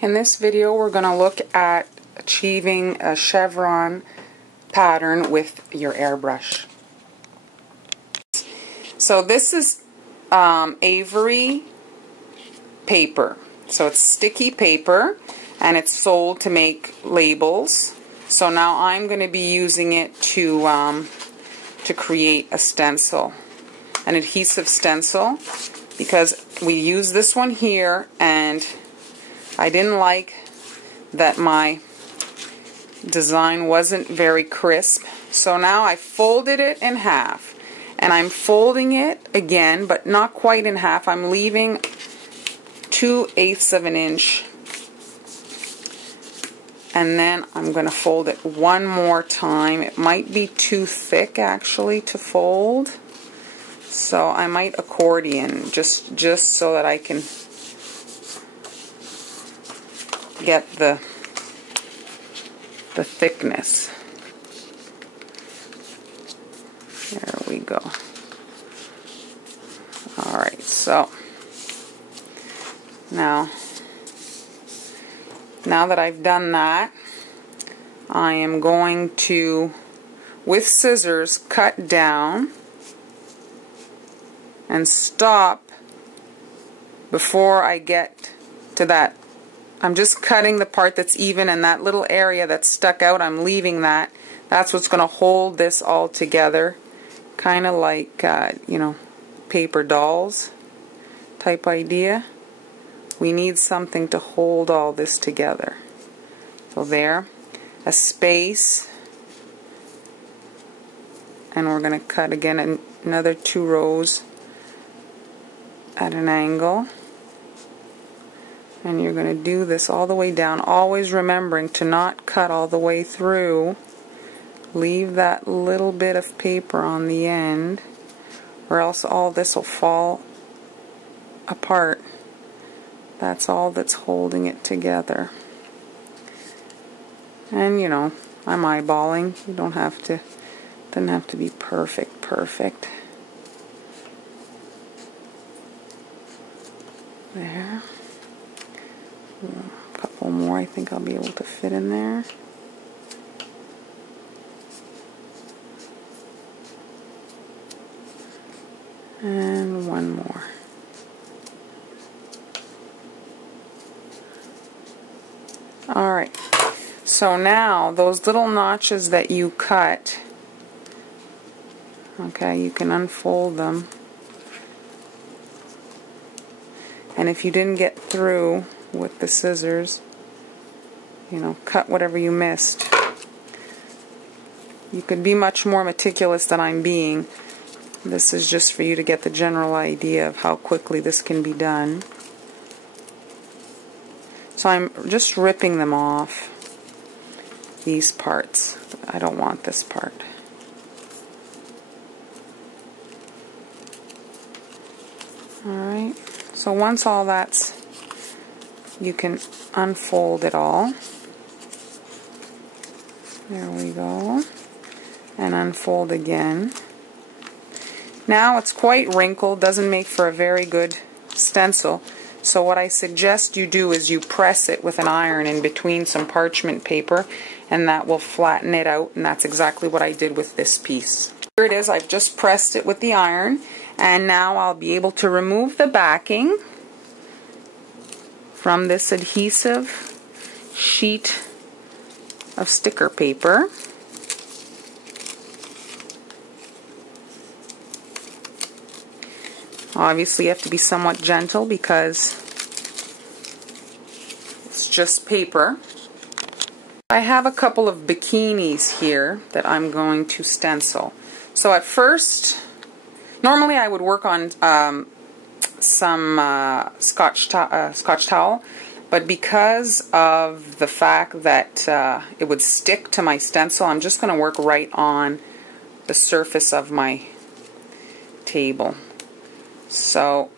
In this video we're going to look at achieving a chevron pattern with your airbrush. So this is Avery paper. So it's sticky paper and it's sold to make labels. So now I'm going to be using it to create a stencil, an adhesive stencil, because we use this one here and I didn't like that my design wasn't very crisp. So now I folded it in half and I'm folding it again, but not quite in half. I'm leaving 2/8 of an inch, and then I'm going to fold it one more time. It might be too thick actually to fold, so I might accordion just so that I can get the thickness. There we go. Alright, so now that I've done that, I am going to, with scissors, cut down and stop before I get to that. I'm just cutting the part that's even, and that little area that's stuck out, I'm leaving that. That's what's going to hold this all together. Kind of like, you know, paper dolls type idea. We need something to hold all this together. So there, a space, and we're going to cut again another 2 rows at an angle. And you're going to do this all the way down, always remembering to not cut all the way through. Leave that little bit of paper on the end, or else all this will fall apart. That's all that's holding it together. And you know, I'm eyeballing. You don't have to, doesn't have to be perfect. There. A couple more I think I'll be able to fit in there. And one more. Alright, so now those little notches that you cut, okay, you can unfold them. And if you didn't get through with the scissors, you know, cut whatever you missed. You could be much more meticulous than I'm being. This is just for you to get the general idea of how quickly this can be done. So I'm just ripping them off, these parts. I don't want this part. Alright, so once all that's, you can unfold it all. There we go. And unfold again. Now it's quite wrinkled, doesn't make for a very good stencil. So what I suggest you do is you press it with an iron in between some parchment paper, and that will flatten it out, and that's exactly what I did with this piece. Here it is, I've just pressed it with the iron, and now I'll be able to remove the backing from this adhesive sheet of sticker paper. Obviously you have to be somewhat gentle because it's just paper. I have a couple of bikinis here that I'm going to stencil. So at first, normally I would work on some Scotch towel, but because of the fact that it would stick to my stencil, I'm just going to work right on the surface of my table. So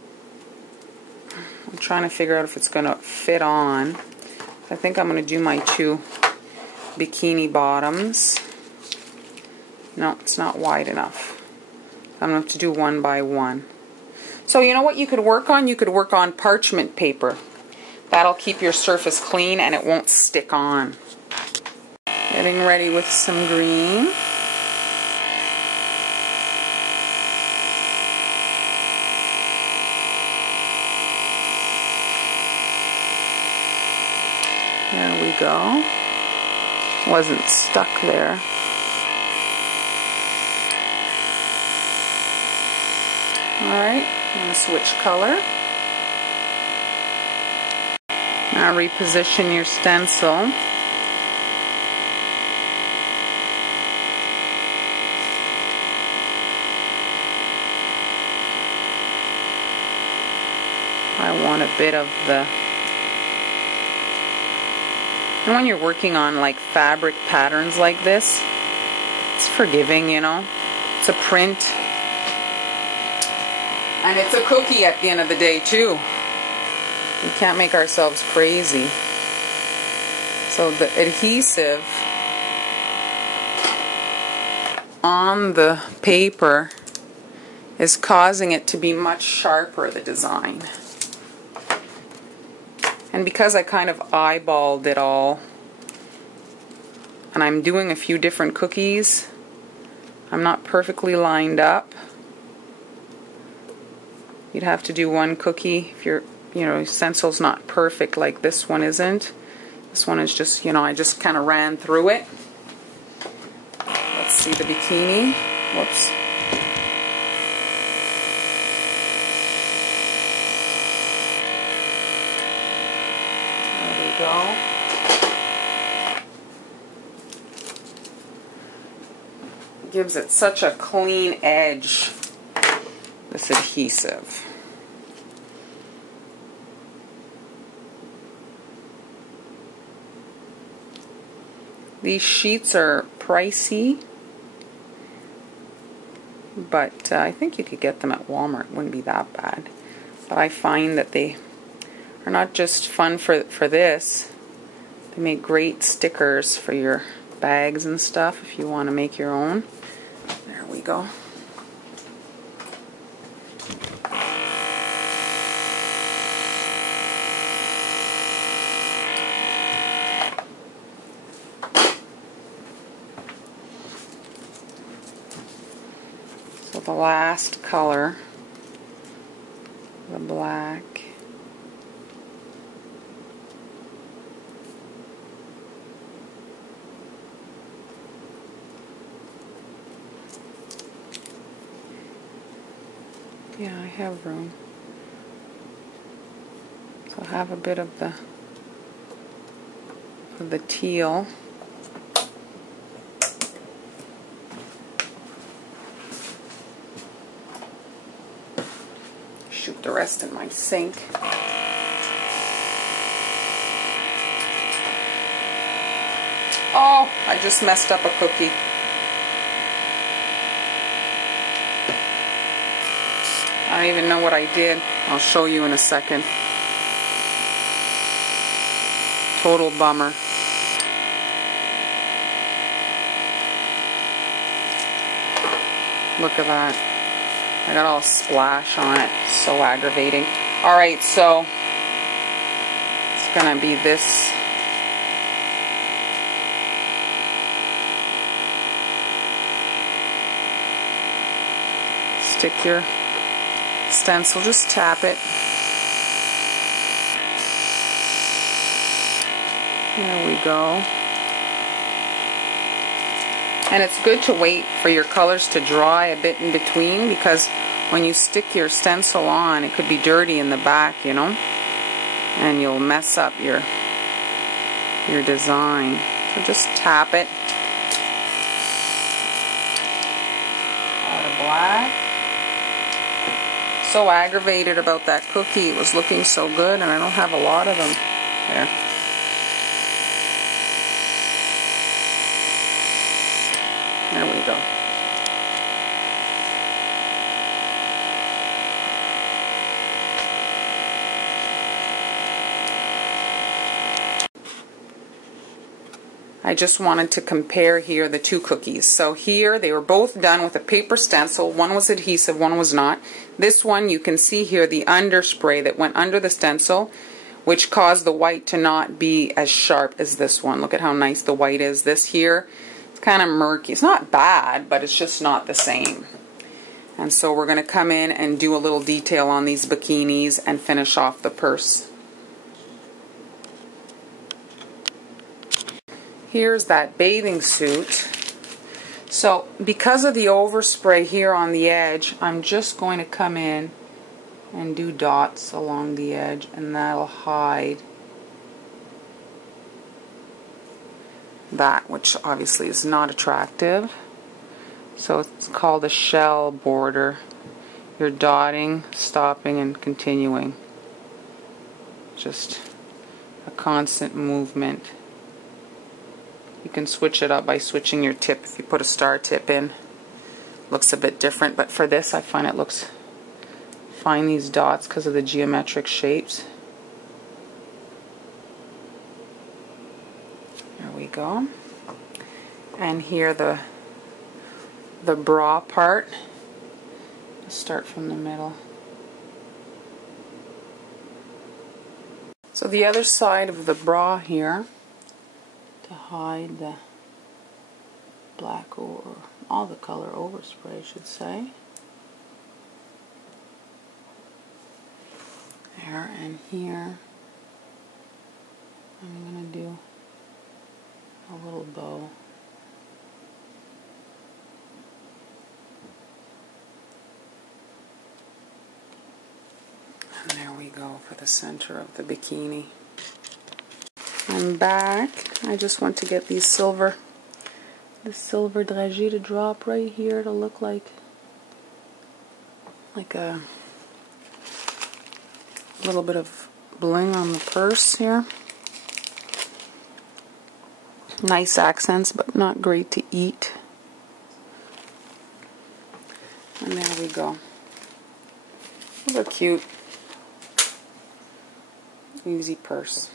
I'm trying to figure out if it's going to fit on. I think I'm going to do my 2 bikini bottoms. No, it's not wide enough. I'm going to have to do one by one. So you know what you could work on? You could work on parchment paper. That'll keep your surface clean and it won't stick on. Getting ready with some green. There we go. Wasn't stuck there. Alright, I'm going to switch color. Now reposition your stencil. I want a bit of the... And when you're working on like fabric patterns like this, it's forgiving, you know. It's a print. And it's a cookie at the end of the day too. We can't make ourselves crazy. So the adhesive on the paper is causing it to be much sharper, the design. And because I kind of eyeballed it all, and I'm doing a few different cookies, I'm not perfectly lined up. You'd have to do one cookie if your stencil's not perfect like this one isn't. This one is just, I just kind of ran through it. Let's see the bikini. Whoops. There we go. Gives it such a clean edge, this adhesive. These sheets are pricey, but I think you could get them at Walmart. It wouldn't be that bad. But I find that they are not just fun for this. They make great stickers for your bags and stuff if you want to make your own. There we go. So the last color, the black. Yeah, I have room. So I'll have a bit of the teal. Shoot the rest in my sink. Oh, I just messed up a cookie. I don't even know what I did. I'll show you in a second. Total bummer. Look at that. I got all splash on it. So aggravating. Alright, so it's gonna be this. Stick your stencil, just tap it. There we go. And it's good to wait for your colors to dry a bit in between, because when you stick your stencil on, it could be dirty in the back, and you'll mess up your design. So just tap it. Out of black. So aggravated about that cookie. It was looking so good, and I don't have a lot of them. There. There we go. I just wanted to compare here the two cookies. So here they were both done with a paper stencil. One was adhesive, one was not. This one, you can see here the underspray that went under the stencil which caused the white to not be as sharp as this one. Look at how nice the white is. This here, it's kind of murky. It's not bad, but it's just not the same. And so we're going to come in and do a little detail on these bikinis and finish off the purse. Here's that bathing suit. So because of the overspray here on the edge, I'm just going to come in and do dots along the edge, and that'll hide that, which obviously is not attractive. So it's called a shell border. You're dotting, stopping, and continuing. Just a constant movement. You can switch it up by switching your tip. If you put a star tip in, looks a bit different, but for this I find it looks fine, these dots, because of the geometric shapes. There we go. And here the bra part. Let's start from the middle. So the other side of the bra here, to hide the black, or all the color overspray I should say. There and here I'm going to do a little bow. And there we go for the center of the bikini. I'm back. I just want to get these silver dragées to drop right here to look like a little bit of bling on the purse here. Nice accents, but not great to eat. And there we go. Those are cute. Easy purse.